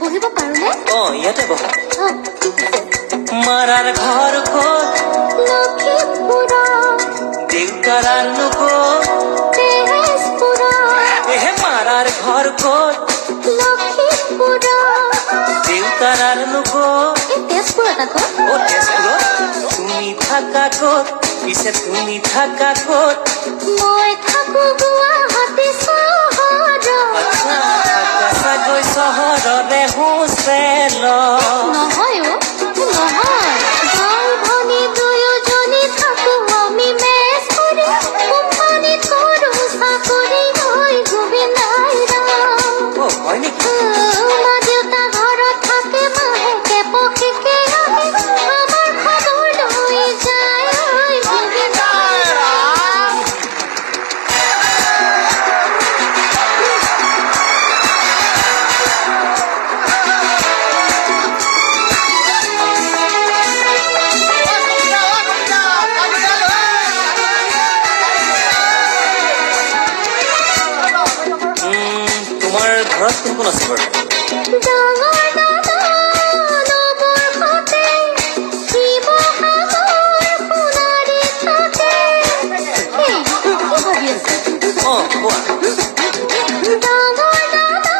বহিব পাৰোনে? ইয়াতে বহা। মাৰাৰ ঘৰ ক'ত? লখিমপুৰত। দেউতাৰ আনো ক'ত? তেজপুৰত। মাৰাৰ ঘৰ ক'ত? লখিমপুৰত। দেউতাৰ আনো ক'ত? তেজপুৰত আকৌ। তেজপুৰত? তুমি থাকা ক'ত? পিছে তুমি থাকা ক'ত? মই থাকো গুৱাহাটী চহৰত। আচ্ছা, থাকা চাগৈ চহৰৰে হোষ্টেলত। নহয় অ', নহয়। ভাই ভনী দুয়োজনী থাকো আমি মেচ কৰি। কোম্পানীত কৰো চাকৰি হৈ গোবিন্দাই ৰাম। হয় নেকি? মা দেউতা ঘৰত থাকে মাহেকে পষেকে আহে। আমাৰ খবৰ লৈ যায় ঐ গোবিন্দাই ৰাম। তোমাৰ ঘৰত কোন কোন আছে বাৰু? ডাঙৰ